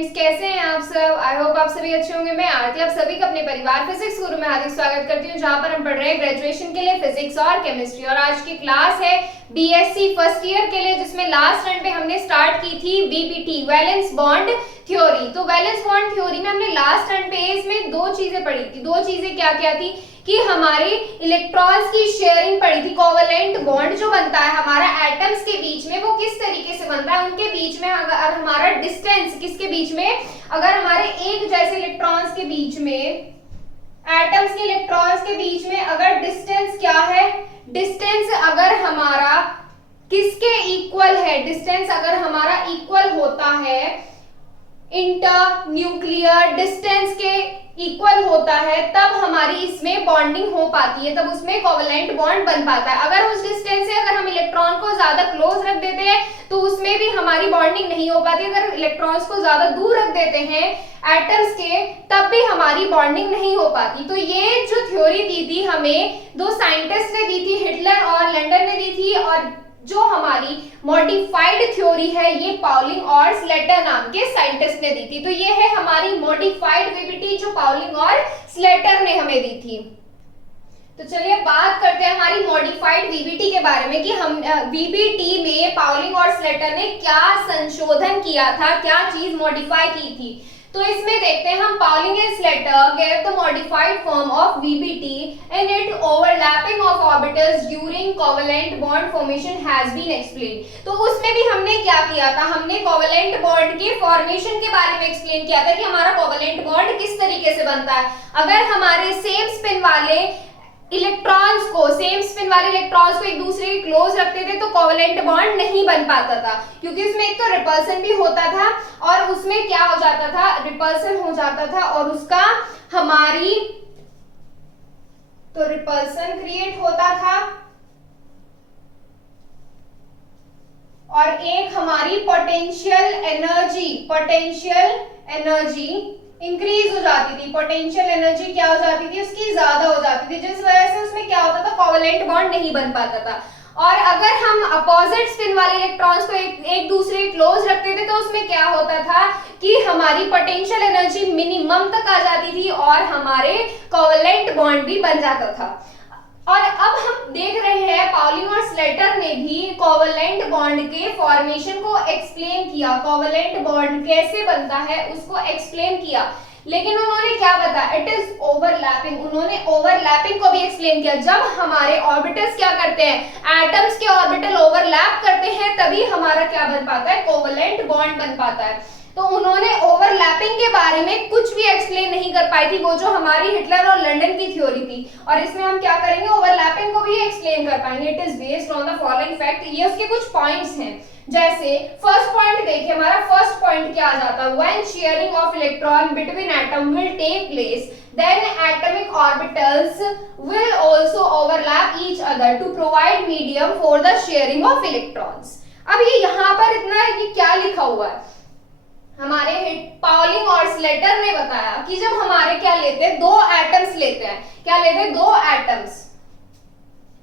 Students, कैसे हैं आप सब। आई होप आप सभी अच्छे होंगे। मैं आरती आप सभी का अपने परिवार फिजिक्स गुरु में हार्दिक स्वागत करती हूँ, जहाँ पर हम पढ़ रहे हैं ग्रेजुएशन के लिए फिजिक्स और केमिस्ट्री। और आज की क्लास है बीएससी फर्स्ट ईयर के लिए, जिसमें लास्ट रन पे हमने स्टार्ट की थी वीबीटी, वैलेंस बॉन्ड थ्योरी। तो वैलेंस बॉन्ड थ्योरी में हमने लास्ट रन पे इसमें दो चीजें पढ़ी थी। दो चीजें क्या क्या थी कि हमारी इलेक्ट्रॉन्स की शेयरिंग पड़ी थी। कोवेलेंट बॉन्ड जो बनता है हमारा एटम्स के बीच में, वो किस तरीके से बनता है, उनके बीच में अगर हमारा डिस्टेंस किसके बीच में, अगर हमारे एक जैसे इलेक्ट्रॉन्स के बीच में, एटम्स के इलेक्ट्रॉन्स के बीच में अगर डिस्टेंस क्या है, डिस्टेंस अगर हमारा किसके इक्वल है, डिस्टेंस अगर हमारा इक्वल होता है इंटर न्यूक्लियर डिस्टेंस के इक्वल होता है, तब हमारी इसमें बॉन्डिंग हो पाती है, तब उसमें कोवेलेंट बॉन्ड बन पाता है। अगर उस डिस्टेंस से अगर हम इलेक्ट्रॉन को ज्यादा क्लोज रख देते हैं तो उसमें भी हमारी बॉन्डिंग नहीं हो पाती। अगर इलेक्ट्रॉन्स को ज्यादा दूर रख देते हैं एटम्स के, तब भी हमारी बॉन्डिंग नहीं हो पाती। तो ये जो थ्योरी दी थी हमें दो साइंटिस्ट ने दी थी, हिटलर और लंडन ने दी थी। और जो हमारी मॉडिफाइड थ्योरी है ये पाउलिंग और स्लेटर नाम के साइंटिस्ट ने दी थी। तो ये है हमारी मॉडिफाइड वीबीटी जो पाउलिंग और स्लेटर ने हमें दी थी। तो चलिए बात करते हैं हमारी मॉडिफाइड वीबीटी के बारे में कि हम वीबीटी में पाउलिंग और स्लेटर ने क्या संशोधन किया था, क्या चीज मॉडिफाई की थी। तो इसमें देखते हैं हम, Pauling and Slater gave the modified form of VBT and its overlapping of orbitals during covalent bond formation has been explained। तो उसमें भी हमने क्या किया था, हमने कोवेलेंट बॉन्ड के फॉर्मेशन के बारे में एक्सप्लेन किया था कि हमारा कोवेलेंट बॉन्ड किस तरीके से बनता है। अगर हमारे सेम स्पिन वाले इलेक्ट्रॉन्स को एक दूसरे के क्लोज रखते थे तो कोवेलेंट बॉन्ड नहीं बन पाता था, क्योंकि उसमें एक तो रिपल्सन भी होता था और उसमें क्या हो जाता था, रिपल्सन हो जाता था और उसका हमारी तो रिपल्सन क्रिएट होता था और एक हमारी पोटेंशियल एनर्जी इंक्रीज हो जाती थी। पोटेंशियल एनर्जी क्या हो जाती थी, उसकी ज्यादा हो जाती थी, जिस वजह से उसमें क्या होता था, कोवेलेंट बॉन्ड नहीं बन पाता था। और अगर हम अपोजिट स्पिन वाले इलेक्ट्रॉन्स को एक दूसरे के क्लोज रखते थे तो उसमें क्या होता था कि हमारी पोटेंशियल एनर्जी मिनिमम तक आ जाती थी और हमारे कोवेलेंट बॉन्ड भी बन जाता था। और अब हम देख रहे हैं पाउलिंग और स्लेटर ने भी कोवेलेंट बॉन्ड के फॉर्मेशन को एक्सप्लेन किया, कोवेलेंट बॉन्ड कैसे बनता है उसको एक्सप्लेन किया। लेकिन उन्होंने क्या बताया, इट इज ओवरलैपिंग। उन्होंने ओवरलैपिंग को भी एक्सप्लेन किया। जब हमारे ऑर्बिटल्स क्या करते हैं, एटम्स के ऑर्बिटल ओवरलैप करते हैं, तभी हमारा क्या बन पाता है, कोवेलेंट बॉन्ड बन पाता है। तो उन्होंने ओवरलैपिंग के बारे में कुछ भी एक्सप्लेन नहीं कर पाई थी, वो जो हमारी हिटलर और लंदन की थ्योरी थी। और इसमें हम क्या करेंगे, ओवरलैपिंग को भी एक्सप्लेन कर पाएंगे। It is based on the following fact. ये उसके कुछ पॉइंट्स हैं। जैसे फर्स्ट पॉइंट देखिए, हमारा फर्स्ट पॉइंट क्या आ जाता है, when sharing of electron between atom will take place then atomic orbitals will also overlap each other to provide medium for the sharing of electrons। अब ये यहाँ पर इतना है कि क्या लिखा हुआ है, हमारे पाउलिंग और स्लेटर ने बताया कि जब हमारे क्या लेते हैं, दो एटम्स लेते हैं, क्या लेते हैं, दो एटम्स,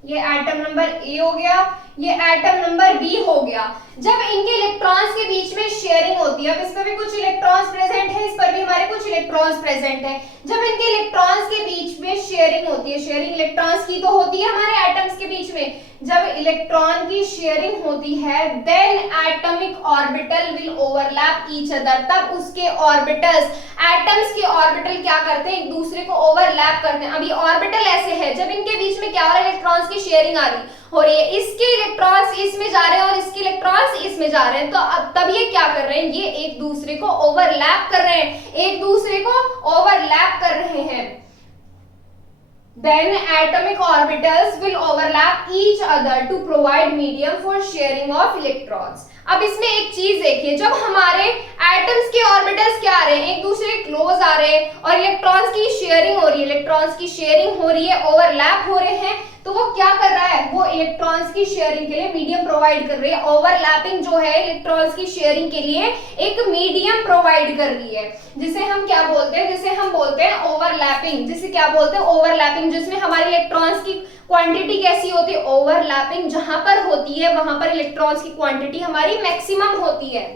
ये एटम नंबर ए हो गया, ये एटम नंबर बी हो गया। जब इनके इलेक्ट्रॉन्स के बीच में शेयरिंग होती है, अब इस पर भी कुछ इलेक्ट्रॉन्स प्रेजेंट है, इस पर भी हमारे कुछ इलेक्ट्रॉन्स प्रेजेंट है। जब इनके इलेक्ट्रॉन्स के बीच में शेयरिंग होती है, शेयरिंग इलेक्ट्रॉन्स की तो होती है हमारे एटम्स के बीच में, जब इलेक्ट्रॉन की शेयरिंग होती है, then atomic orbital will overlap each other. तब उसके ऑर्बिटल्स, एटम्स के ऑर्बिटल क्या करते हैं, एक दूसरे को ओवरलैप करते हैं। अभी ऑर्बिटल ऐसे है, जब इनके बीच में क्या हो रहा है, इलेक्ट्रॉन्स की शेयरिंग हो रही है, इसके इलेक्ट्रॉन्स इसमें जा रहे हैं और इसके इलेक्ट्रॉन्स इसमें जा रहे हैं। तो अब तब ये क्या कर रहे हैं, ये एक दूसरे को ओवरलैप कर रहे हैं, एक दूसरे को ओवरलैप कर रहे हैं। Then atomic orbitals will overlap each other to provide medium for sharing of electrons। अब इसमें एक चीज देखिए, जब हमारे एटम्स के ऑर्बिटल्स क्या आ रहे हैं, एक दूसरे क्लोज आ रहे हैं और इलेक्ट्रॉन्स की शेयरिंग हो रही है, इलेक्ट्रॉन्स की शेयरिंग हो रही है, ओवरलैप हो रहे हैं, तो वो क्या कर रहा है, वो इलेक्ट्रॉन्स की शेयरिंग के लिए मीडियम प्रोवाइड कर रही है। ओवरलैपिंग जो है इलेक्ट्रॉन्स की शेयरिंग के लिए एक मीडियम प्रोवाइड कर रही है, जिसे हम क्या बोलते हैं, जिसे हम बोलते हैं ओवरलैपिंग। जिसे क्या बोलते हैं, ओवरलैपिंग, जिसमें हमारे इलेक्ट्रॉन्स की क्वांटिटी कैसी होती है, ओवरलैपिंग जहां पर होती है वहां पर इलेक्ट्रॉन्स की क्वांटिटी हमारी मैक्सिमम होती है।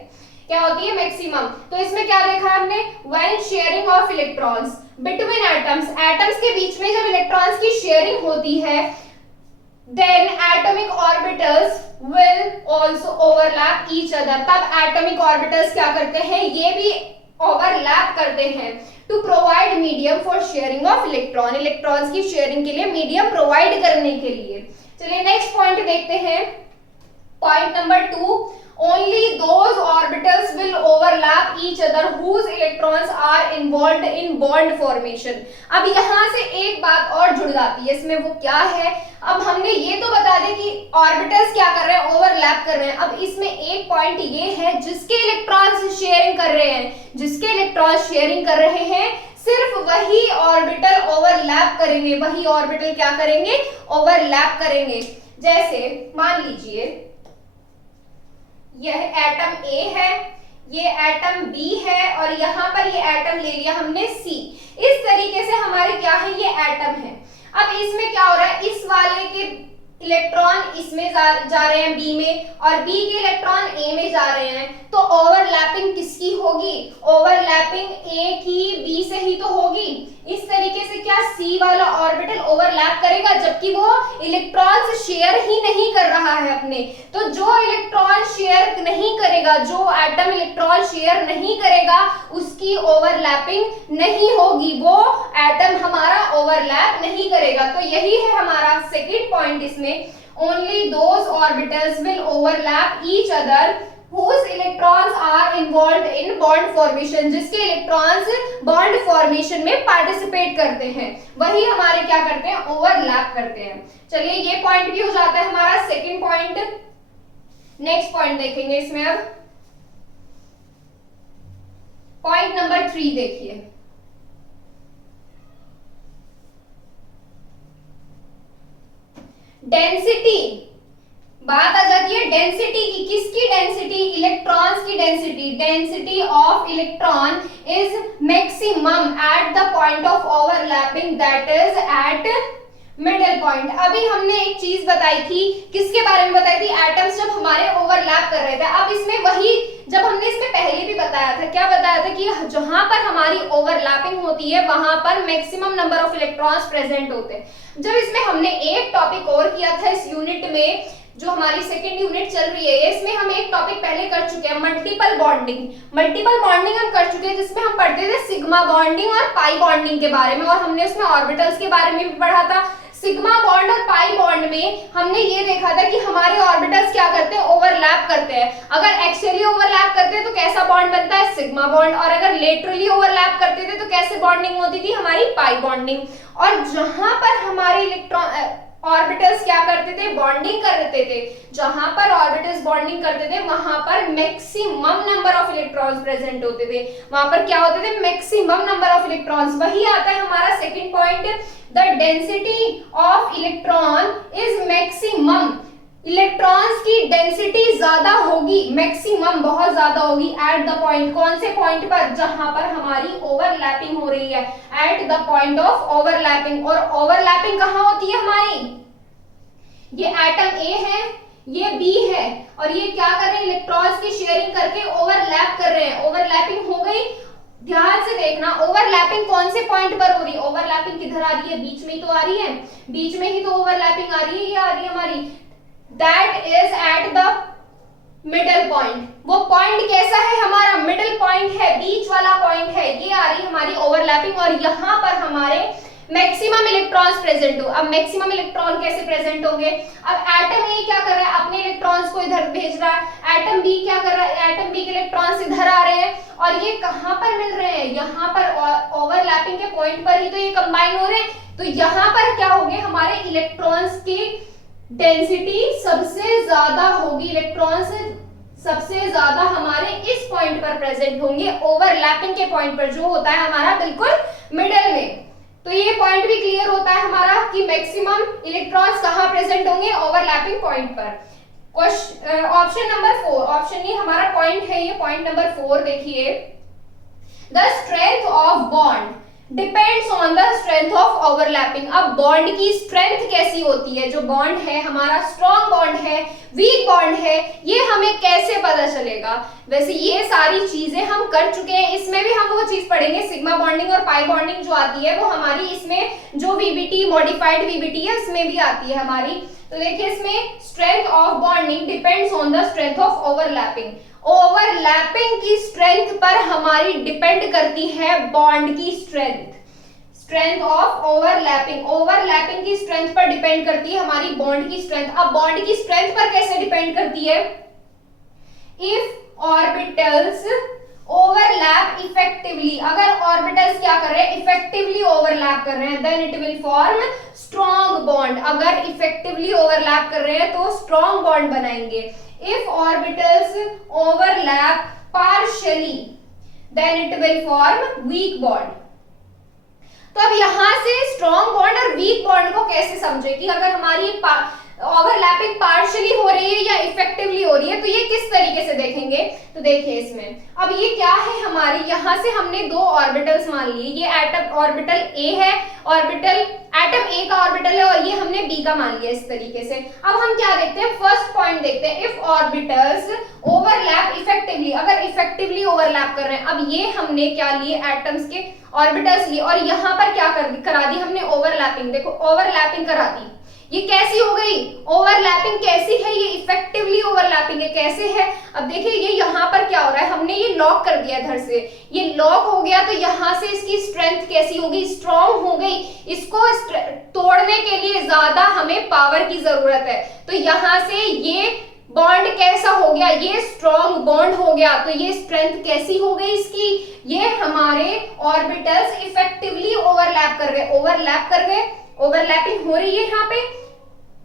क्या होती है, मैक्सिमम। तो इसमें क्या देखा है हमने, when sharing of electrons between atoms, atoms के बीच में जब इलेक्ट्रॉन्स की शेयरिंग होती है, then atomic orbitals will also overlap each other, तब atomic orbitals क्या करते हैं, ये भी ओवरलैप करते हैं, to provide medium for sharing of electron, electrons की शेयरिंग के लिए मीडियम प्रोवाइड करने के लिए। चलिए नेक्स्ट पॉइंट देखते हैं, point number 2, only those orbitals will overlap each other whose electrons are involved in bond formation। अब यहाँ से एक बात और जुड़ जाती है इसमें, वो क्या है, अब हमने ये तो बता दिया कि ऑर्बिटल्स क्या कर रहे हैं, ओवरलैप कर रहे हैं। अब इसमें एक पॉइंट ये है, जिसके इलेक्ट्रॉन्स शेयरिंग कर रहे हैं, जिसके इलेक्ट्रॉन्स शेयरिंग कर रहे हैं, सिर्फ वही ऑर्बिटल ओवरलैप करेंगे, वही ऑर्बिटल क्या करेंगे, ओवरलैप करेंगे। जैसे मान लीजिए यह एटम A है, ये एटम B है, और यहाँ पर ये एटम ले लिया हमने C। इस तरीके से हमारे क्या है, ये एटम है। अब इसमें क्या हो रहा है, इस वाले के इलेक्ट्रॉन इसमें जा रहे हैं B में, और B के इलेक्ट्रॉन A में जा रहे हैं, तो ओवरलैपिंग किसकी होगी, ओवरलैपिंग A की B से ही तो होगी। इस तरीके से क्या C वाला ऑर्बिटल ओवरलैप करेगा, जबकि वो इलेक्ट्रॉन्स शेयर ही नहीं कर रहा है अपने। तो जो इलेक्ट्रॉन शेयर नहीं करेगा, जो एटम इलेक्ट्रॉन शेयर नहीं करेगा, उसकी ओवरलैपिंग नहीं होगी, वो एटम हमारा ओवरलैप नहीं करेगा। तो यही है हमारा सेकंड पॉइंट इसमें, only those orbitals will overlap each other whose electrons are involved in bond formation, जिसके इलेक्ट्रॉन्स बॉन्ड फॉर्मेशन में पार्टिसिपेट करते हैं, वही हमारे क्या करते हैं, ओवरलैप करते हैं। चलिए ये पॉइंट भी हो जाता है हमारा सेकंड पॉइंट। नेक्स्ट पॉइंट देखेंगे इसमें, अब पॉइंट नंबर 3 देखिए, डेंसिटी, बात आ जाती है डेंसिटी की। किसकी डेंसिटी, इलेक्ट्रॉन्स की density. Density of electron is maximum at the point of overlapping, that is eight middle point. अभी हमने एक चीज बताई थी, किसके बारे में बताई थी, एटम्स जब हमारे ओवरलैप कर रहे थे। अब इसमें वही, जब हमने इसमें पहले भी बताया था, क्या बताया था कि जहां पर हमारी ओवरलैपिंग होती है, वहां पर maximum number of electrons present होते हैं। जब इसमें हमने एक टॉपिक और किया था इस यूनिट में, जो हमारी सेकेंड यूनिट चल रही है, इसमें हम एक टॉपिक पहले कर चुके हैं, मल्टीपल बॉन्डिंग। मल्टीपल बॉन्डिंग हम कर चुके हैं, जिसमें हम पढ़ते थे सिग्मा बॉन्डिंग और पाई बॉन्डिंग के बारे में, और हमने उसमें ऑर्बिटल्स के बारे में भी पढ़ा था। सिग्मा बॉन्ड और पाई बॉन्ड में हमने ये देखा था कि हमारे ऑर्बिटल्स क्या करते हैं, ओवरलैप करते हैं। अगर एक्सियली ओवरलैप करते हैं तो कैसा बॉन्ड बनता है, सिग्मा बॉन्ड, और अगर लेटरली ओवरलैप करते थे तो कैसे बॉन्डिंग होती थी, हमारी पाई बॉन्डिंग। और जहां पर हमारे इलेक्ट्रॉन ऑर्बिटल्स क्या करते थे, बॉन्डिंग करते थे, जहां पर ऑर्बिटल्स बॉन्डिंग करते थे, वहां पर maximum number of electrons present होते थे, वहां पर क्या होते थे, मैक्सिमम नंबर ऑफ इलेक्ट्रॉन्स। वही आता है हमारा second point, the density of electron is maximum. Electrons की डेंसिटी ज्यादा होगी, मैक्सिमम बहुत ज्यादा होगी, एट द पॉइंट, कौन से पॉइंट पर, जहां पर हमारी ओवरलैपिंग हो रही है, at the point of overlapping. और ओवरलैपिंग कहां होती है हमारी, ये एटम A है, ये B है, और ये क्या कर रहे हैं, इलेक्ट्रॉन्स की शेयरिंग करके ओवरलैप कर रहे हैं। ओवरलैपिंग हो गई, ध्यान से देखना, ओवरलैपिंग कौन से पॉइंट पर हो रही है, ओवरलैपिंग किधर आ रही है, बीच में ही तो आ रही है, बीच में ही तो ओवरलैपिंग आ रही है, ये आ रही है हमारी, that is at the middle point. वो पॉइंट कैसा है हमारा, मिडल पॉइंट है, बीच वाला पॉइंट है, ये आ रही है हमारी ओवरलैपिंग, और यहाँ पर हमारे मैक्सिमम इलेक्ट्रॉन्स प्रेजेंट हो। अब मैक्सिमम इलेक्ट्रॉन कैसे प्रेजेंट होंगे, अब एटम ए क्या कर रहा है, अपने इलेक्ट्रॉन्स को इधर भेज रहा है, एटम बी क्या कर रहा है, एटम बी के इलेक्ट्रॉन्स इधर आ रहे हैं, और ये कहां पर मिल रहे हैं, यहाँ पर ओवरलैपिंग के पॉइंट पर ही तो ये कंबाइन हो रहे हैं। तो यहाँ पर क्या होंगे, हमारे इलेक्ट्रॉन्स की डेंसिटी सबसे ज्यादा होगी, इलेक्ट्रॉन्स सबसे ज्यादा हमारे इस पॉइंट पर प्रेजेंट होंगे, ओवरलैपिंग के पॉइंट पर, जो होता है हमारा बिल्कुल मिडल में। तो ये पॉइंट भी क्लियर होता है हमारा कि मैक्सिमम इलेक्ट्रॉन्स कहां प्रेजेंट होंगे, ओवरलैपिंग पॉइंट पर। ऑप्शन नंबर 4, ऑप्शन ये हमारा पॉइंट है, ये पॉइंट नंबर 4 देखिए, the strength of bond depends on the strength of overlapping. अब बॉन्ड की स्ट्रेंथ कैसी होती है, जो बॉन्ड है हमारा स्ट्रॉन्ग बॉन्ड है, वीक बॉन्ड है, ये हमें कैसे पता चलेगा। वैसे ये सारी चीजें हम कर चुके हैं, इसमें भी हम वो चीज पढ़ेंगे, सिग्मा बॉन्डिंग और पाई बॉन्डिंग जो आती है वो हमारी इसमें जो वीबीटी मॉडिफाइड वीबीटी है उसमें भी आती है हमारी। तो देखिए इसमें strength of bonding depends on the strength of overlapping. Overlapping की स्ट्रेंथ पर हमारी डिपेंड करती है बॉन्ड की strength. Strength of overlapping, overlapping की स्ट्रेंथ पर डिपेंड करती है हमारी बॉन्ड की स्ट्रेंथ। अब बॉन्ड की स्ट्रेंथ पर कैसे डिपेंड करती है, इफ ऑर्बिटल्स ओवरलैप इफेक्टिवली, अगर ऑर्बिटल्स क्या कर रहे हैं, इफेक्टिवली ओवरलैप कर रहे हैं, then it will form strong bond. अगर इफेक्टिवली ओवरलैप कर रहे हैं तो स्ट्रॉन्ग बॉन्ड बनाएंगे। If orbitals overlap partially, then it will form weak bond. तो अब यहां से स्ट्रॉन्ग बॉन्ड और वीक बॉन्ड को कैसे समझे कि अगर हमारी ओवरलैपिंग पार्शियली हो रही है या इफेक्टिवली हो रही है, तो ये किस तरीके से देखेंगे। तो देखिए इसमें अब ये क्या है हमारी, यहां से हमने दो ऑर्बिटल्स मान लिए, ये एटम ऑर्बिटल ए है, ऑर्बिटल एटम ए का ऑर्बिटल है, और ये हमने बी का मान लिया इस तरीके से। अब हम क्या देखते हैं, फर्स्ट पॉइंट देखते हैं, इफ ऑर्बिटल्स ओवरलैप इफेक्टिवली, अगर इफेक्टिवली ओवरलैप कर रहे हैं। अब ये हमने क्या लिए, एटम्स के ऑर्बिटल्स लिए, और यहाँ पर क्या करा दी हमने, ओवरलैपिंग। देखो ओवरलैपिंग करा दी, ये कैसी हो गई, ओवरलैपिंग कैसी है, ये इफेक्टिवली ओवरलैपिंग है। कैसे है, अब देखिए ये यहाँ पर क्या हो रहा है, हमने ये लॉक कर दिया इधर से, ये लॉक हो गया, तो यहाँ से इसकी स्ट्रेंथ कैसी होगी, स्ट्रॉन्ग हो गई। इसको तोड़ने के लिए ज्यादा हमें पावर की जरूरत है, तो यहाँ से ये बॉन्ड कैसा हो गया, ये स्ट्रॉन्ग बॉन्ड हो गया। तो ये स्ट्रेंथ कैसी हो गई इसकी, ये हमारे ऑर्बिटल्स इफेक्टिवली ओवरलैप कर गए, ओवरलैप कर गए, ओवरलैपिंग हो रही है यहाँ पे,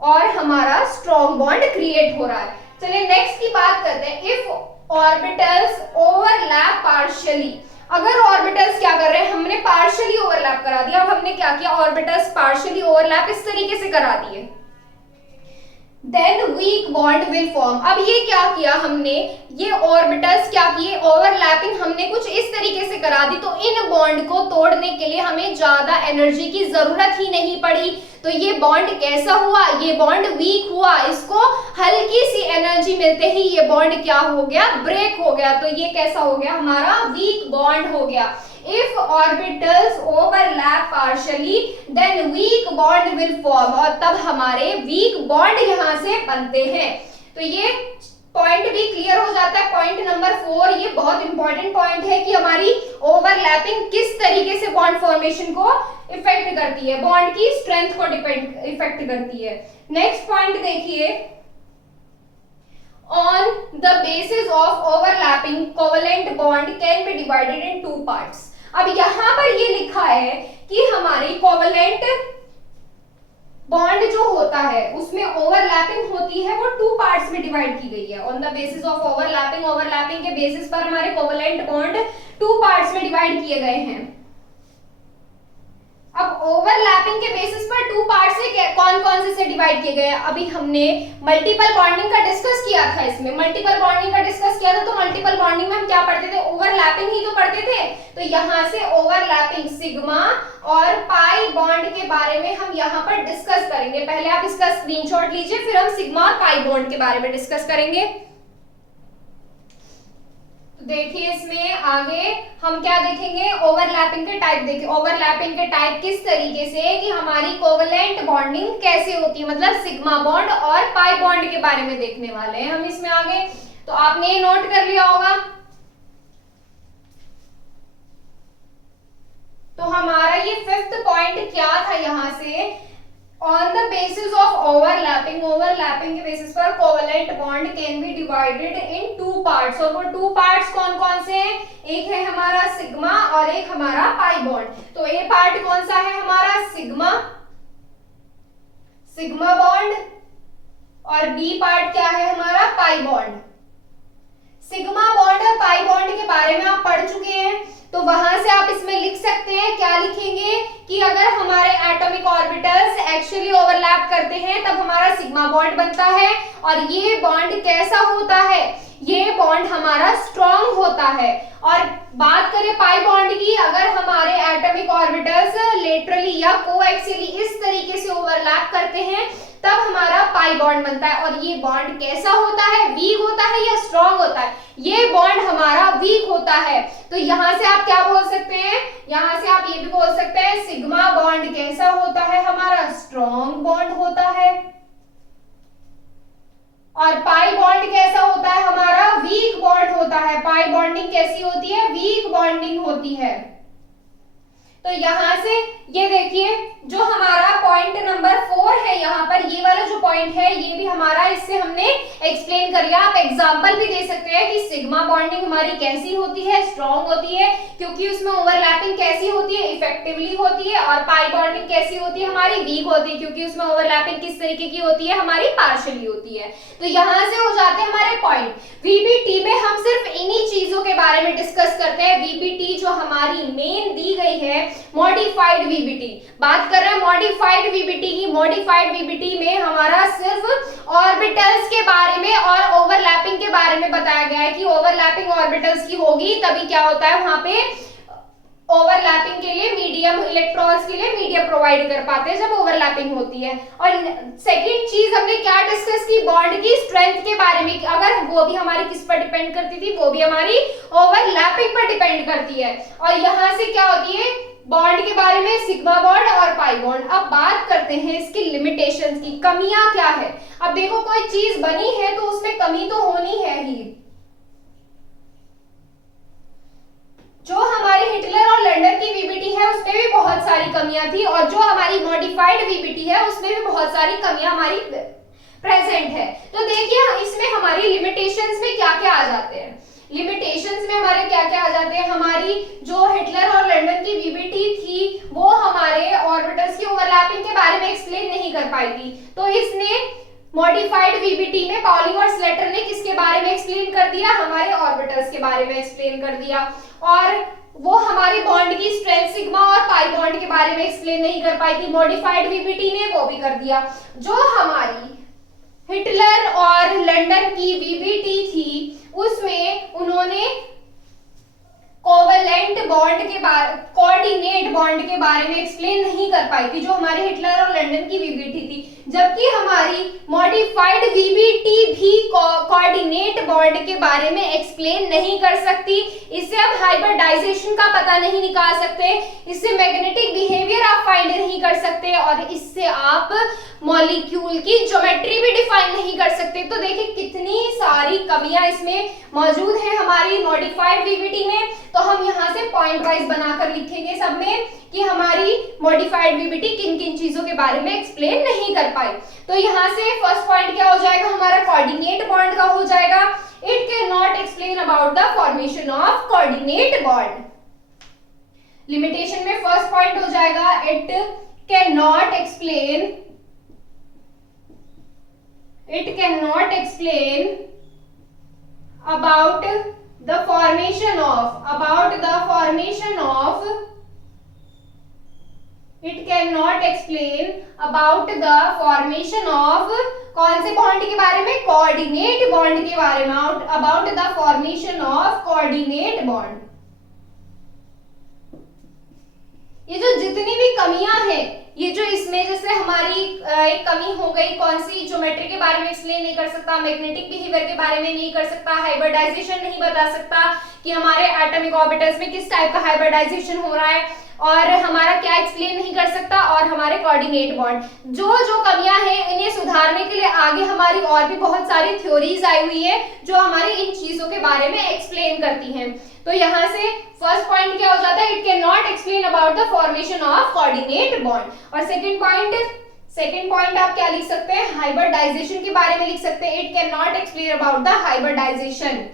और हमारा स्ट्रॉन्ग बॉन्ड क्रिएट हो रहा है। चलिए नेक्स्ट की बात करते हैं, इफ ऑर्बिटल्स ओवरलैप पार्शियली, अगर ऑर्बिटल्स क्या कर रहे हैं, हमने पार्शियली ओवरलैप करा दिया। अब हमने क्या किया, ऑर्बिटल्स पार्शियली ओवरलैप इस तरीके से करा दिए, then weak bond will form. अब ये क्या किया हमने, ये ऑर्बिटल्स क्या किए, ओवरलैपिंग हमने कुछ इस तरीके से करा दी, तो इन बॉन्ड को तोड़ने के लिए हमें ज्यादा एनर्जी की जरूरत ही नहीं पड़ी। तो ये बॉन्ड कैसा हुआ, ये बॉन्ड वीक हुआ, इसको हल्की सी एनर्जी मिलते ही ये बॉन्ड क्या हो गया, ब्रेक हो गया। तो ये कैसा हो गया, हमारा वीक बॉन्ड हो गया। If orbitals overlap partially, then weak bond will form, और तब हमारे weak bond यहाँ से बनते हैं। तो ये पॉइंट भी क्लियर हो जाता है। पॉइंट नंबर 4, ये बहुत इंपॉर्टेंट पॉइंट है कि हमारी ओवरलैपिंग किस तरीके से बॉन्ड फॉर्मेशन को इफेक्ट करती है, बॉन्ड की स्ट्रेंथ को इफेक्ट करती है। नेक्स्ट पॉइंट देखिए, on the basis of overlapping covalent bond can be divided in two parts। अब यहां पर ये लिखा है कि हमारी कोवलेंट बॉन्ड जो होता है उसमें ओवरलैपिंग होती है, वो 2 पार्ट्स में डिवाइड की गई है। On the basis of overlapping, overlapping के बेसिस पर हमारे कोवलेंट बॉन्ड 2 पार्ट्स में डिवाइड किए गए हैं। अब ओवरलैपिंग के बेसिस पर 2 पार्ट्स से कौन कौन से डिवाइड किए गए, अभी हमने मल्टीपल बॉन्डिंग का डिस्कस किया था। इसमें मल्टीपल बॉन्डिंग का डिस्कस किया था, तो मल्टीपल बॉन्डिंग में हम क्या पढ़ते थे, ओवरलैपिंग ही तो पढ़ते थे। तो यहाँ से ओवरलैपिंग सिग्मा और पाई बॉन्ड के बारे में हम यहाँ पर डिस्कस करेंगे। पहले आप इसका स्क्रीनशॉट लीजिए, फिर हम सिग्मा और पाई बॉन्ड के बारे में डिस्कस करेंगे। देखिए इसमें आगे हम क्या देखेंगे, ओवरलैपिंग के टाइप देखिए, ओवरलैपिंग के टाइप किस तरीके से कि हमारी कोवलेंट बॉन्डिंग कैसे होती है, मतलब सिग्मा बॉन्ड और पाई बॉन्ड के बारे में देखने वाले हैं हम इसमें आगे। तो आपने ये नोट कर लिया होगा। तो हमारा ये 5th पॉइंट क्या था, यहाँ से On the basis of overlapping, overlapping के बेसिस पर covalent bond can be divided in 2 parts, और वो 2 पार्ट्स कौन कौन से हैं, एक है हमारा सिग्मा और एक हमारा पाई बॉन्ड। तो ए पार्ट कौन सा है हमारा, सिग्मा, सिग्मा बॉन्ड, और बी पार्ट क्या है हमारा, पाई बॉन्ड। सिग्मा बॉन्ड और पाई बॉन्ड के बारे में आप पढ़ चुके हैं, तो वहां से आप इसमें लिख सकते हैं, क्या लिखेंगे कि अगर हमारे एटॉमिक ऑर्बिटल्स एक्चुअली ओवरलैप करते हैं तब हमारा सिग्मा बॉन्ड बनता है, और ये बॉन्ड कैसा होता है, ये बॉन्ड हमारा स्ट्रॉन्ग होता है। और बात करें पाई बॉन्ड की, अगर हमारे एटॉमिक ऑर्बिटल्स लेटरली या कोएक्सियली इस तरीके से ओवरलैप करते हैं तब हमारा पाई बॉन्ड बनता है। और ये बॉन्ड कैसा होता है, वीक होता है या स्ट्रॉन्ग होता है? ये बॉन्ड हमारा वीक होता है। तो यहां से आप क्या बोल सकते हैं, यहां से आप ये भी बोल सकते हैं सिग्मा बॉन्ड कैसा होता है हमारा, स्ट्रॉन्ग बॉन्ड होता है। और पाई बॉन्ड कैसा होता है हमारा, वीक बॉन्ड होता है। पाई बॉन्डिंग कैसी होती है, वीक बॉन्डिंग होती है। तो यहां से ये देखिए जो हमारा पॉइंट नंबर 4 है, यहाँ पर ये वाला जो पॉइंट है ये भी हमारा, इससे हमने एक्सप्लेन कर लिया। आप एग्जांपल भी दे सकते हैं कि सिग्मा बॉन्डिंग हमारी कैसी होती है, स्ट्रॉन्ग होती है, क्योंकि उसमें ओवरलैपिंग कैसी होती है, इफेक्टिवली होती है। और पाई बॉन्डिंग कैसी होती है हमारी, वीक होती है, क्योंकि उसमें ओवरलैपिंग किस तरीके की होती है हमारी, पार्शियली होती है। तो यहां से हो जाते हैं हमारे पॉइंट। वीबीटी में हम सिर्फ इन्हीं चीजों के बारे में डिस्कस करते हैं। वीबीटी जो हमारी मेन दी गई है, मॉडिफाइड वीबीटी, बात कर रहे हैं मॉडिफाइड वीबीटी की। मॉडिफाइड वीबीटी में हमारा सिर्फ ऑर्बिटल्स के बारे में और ओवरलैपिंग के बारे में बताया गया है कि ओवरलैपिंग ऑर्बिटल्स की होगी तभी क्या होता है वहां पे, ओवरलैपिंग के लिए मीडियम, इलेक्ट्रॉन्स के लिए मीडियम प्रोवाइड कर पाते हैं जब ओवरलैपिंग होती है। और सेकंड चीज हमने क्या डिस्कस की, बॉन्ड की स्ट्रेंथ के बारे में, अगर वो भी हमारी किस पर डिपेंड करती थी, वो भी हमारी ओवरलैपिंग पर डिपेंड करती है। और यहां से क्या होती है, बॉन्ड के बारे में सिग्मा बॉन्ड और पाई बॉन्ड। अब बात करते हैं इसकी लिमिटेशंस की, कमियां क्या है। अब देखो कोई चीज बनी है तो उसमें कमी तो होनी है ही। जो हमारी हिटलर और लंडन की वीबीटी है उसमें भी बहुत सारी कमियां थी, और जो हमारी मॉडिफाइड वीबीटी है उसमें भी बहुत सारी कमियां हमारी प्रेजेंट है। तो देखिए इसमें हमारी लिमिटेशंस में क्या क्या आ जाते हैं। लिमिटेशंस में हमारे क्या क्या आ जाते हैं, हमारी जो हिटलर और लंडन की वीबीटी थी वो हमारे ऑर्बिटल्स की ओवरलैपिंग के बारे में एक्सप्लेन नहीं कर पाई थी। तो इसने मॉडिफाइड वीबीटी में पाउलिंग और स्लेटर ने किसके बारे में एक्सप्लेन कर दिया, हमारे ऑर्बिटल्स के बारे में एक्सप्लेन कर दिया। और वो हमारे बॉन्ड की स्ट्रेंथ सिग्मा और पाई बॉन्ड के बारे में एक्सप्लेन नहीं कर पाई थी, मॉडिफाइड वीबीटी ने वो भी कर दिया। जो हमारी हिटलर और लंदन की वीबीटी थी उसमें उन्होंने कोवेलेंट बॉन्ड के बारे, कोऑर्डिनेट बॉन्ड के बारे में एक्सप्लेन नहीं कर पाई थी, जो हमारे हिटलर और लंदन की वीबीटी थी। जबकि हमारी मॉडिफाइड वीबीटी भी कोऑर्डिनेट बॉन्ड के बारे में एक्सप्लेन नहीं कर सकती। इससे आप हाइब्रिडाइजेशन का पता नहीं निकाल सकते, इससे मैग्नेटिक बिहेवियर आप फाइंड नहीं कर सकते, और इससे आप मॉलिक्यूल की ज्योमेट्री भी डिफाइन नहीं कर सकते। तो देखिए कितनी सारी कमियां इसमें मौजूद है हमारी मॉडिफाइड वीबीटी में। तो हम यहाँ से पॉइंट वाइज बनाकर लिखेंगे सब में कि हमारी मॉडिफाइड वीबीटी किन किन चीजों के बारे में एक्सप्लेन नहीं कर पाई। तो यहाँ से फर्स्ट पॉइंट क्या हो जाएगा हमारा, कोऑर्डिनेट बॉन्ड का हो जाएगा। It can not explain about the formation of coordinate bond. Limitation में फर्स्ट पॉइंट हो जाएगा it can not explain, it cannot explain about the formation of, it cannot explain about the formation of कौन से bond के बारे में, coordinate bond के बारे में, about the formation of coordinate bond. ये जो जितनी भी कमियां हैं, ये जो इसमें जैसे हमारी एक कमी हो गई कौन सी, ज्योमेट्री के बारे में एक्सप्लेन नहीं कर सकता, मैग्नेटिक बिहेवियर के बारे में नहीं कर सकता, हाइब्रिडाइजेशन नहीं बता सकता कि हमारे एटॉमिक ऑर्बिटल्स में किस टाइप का हाइब्रिडाइजेशन हो रहा है, और हमारा क्या एक्सप्लेन नहीं कर सकता, और हमारे कोऑर्डिनेट बॉन्ड। जो जो कमियां हैं इन्हें सुधारने के लिए आगे हमारी और भी बहुत सारी थ्योरीज आई हुई है जो हमारी इन चीजों के बारे में एक्सप्लेन करती हैं। तो यहाँ से फर्स्ट पॉइंट क्या हो जाता है, it can not explain about the formation of coordinate bond. और सेकंड पॉइंट आप क्या लिख सकते हैं, हाइब्रिडाइजेशन के बारे में लिख सकते हैं। It can not explain about the hybridization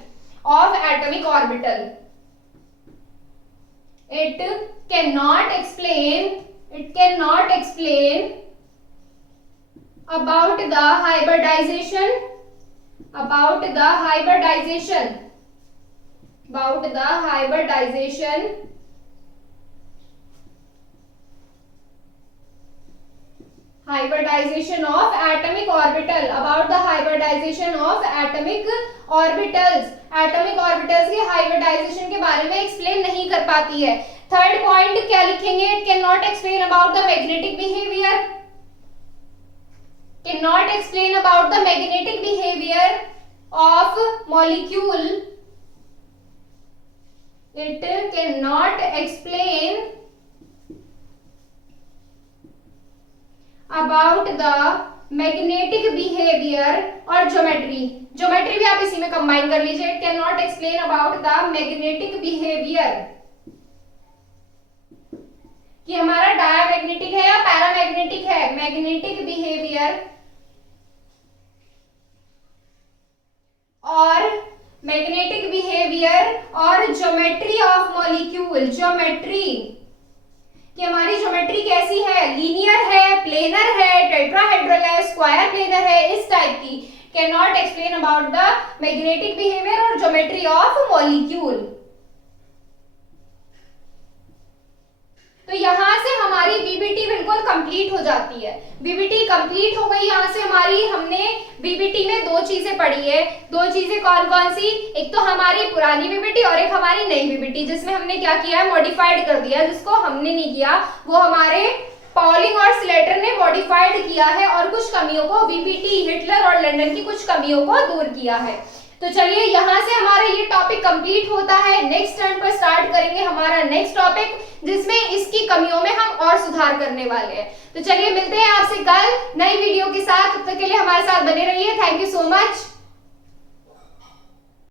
of atomic orbital. It cannot explain about the hybridization of atomic orbital, about the hybridization of atomic orbitals, atomic orbitals के हाइब्रिडाइजेशन के बारे में एक्सप्लेन नहीं कर पाती है। थर्ड पॉइंट क्या लिखेंगे? It can not explain about the magnetic behaviour, can not explain about the magnetic behaviour of molecule, it can not explain about the magnetic behaviour और ज्योमेट्री, ज्योमेट्री भी आप इसी में कंबाइन कर लीजिए। It can not explain about the magnetic behaviour, कि हमारा diamagnetic है या पैरामैग्नेटिक है, मैग्नेटिक बिहेवियर और मैग्नेटिक बिहेवियर और ज्योमेट्री ऑफ मॉलिक्यूल, ज्योमेट्री कि हमारी ज्योमेट्री कैसी है, लीनियर है, प्लेनर है, टेट्राहेड्रल है, स्क्वायर प्लेनर है, इस टाइप की। Can not explain about the magnetic behaviour और ज्योमेट्री ऑफ मॉलिक्यूल। तो यहां से हमारी बीबीटी बिल्कुल कंप्लीट हो जाती है। बीबीटी कंप्लीट हो गई। यहां से हमारी हमने बीबीटी में दो चीजें पढ़ी है। दो चीजें कौन कौन सी? एक तो हमारी पुरानी बीबीटी और एक हमारी नई बीबीटी, जिसमें हमने क्या किया है, मॉडिफाइड कर दिया। जिसको हमने नहीं किया वो हमारे पॉलिंग और स्लेटर ने मॉडिफाइड किया है और कुछ कमियों को, बीबीटी हिटलर और लंदन की कुछ कमियों को दूर किया है। तो चलिए यहां से हमारा ये टॉपिक कंप्लीट होता है। नेक्स्ट टर्न पर स्टार्ट करेंगे हमारा नेक्स्ट टॉपिक, जिसमें इसकी कमियों में हम और सुधार करने वाले हैं। तो चलिए मिलते हैं आपसे कल नई वीडियो के साथ। तब तक के लिए हमारे साथ बने रहिए। Thank you so much.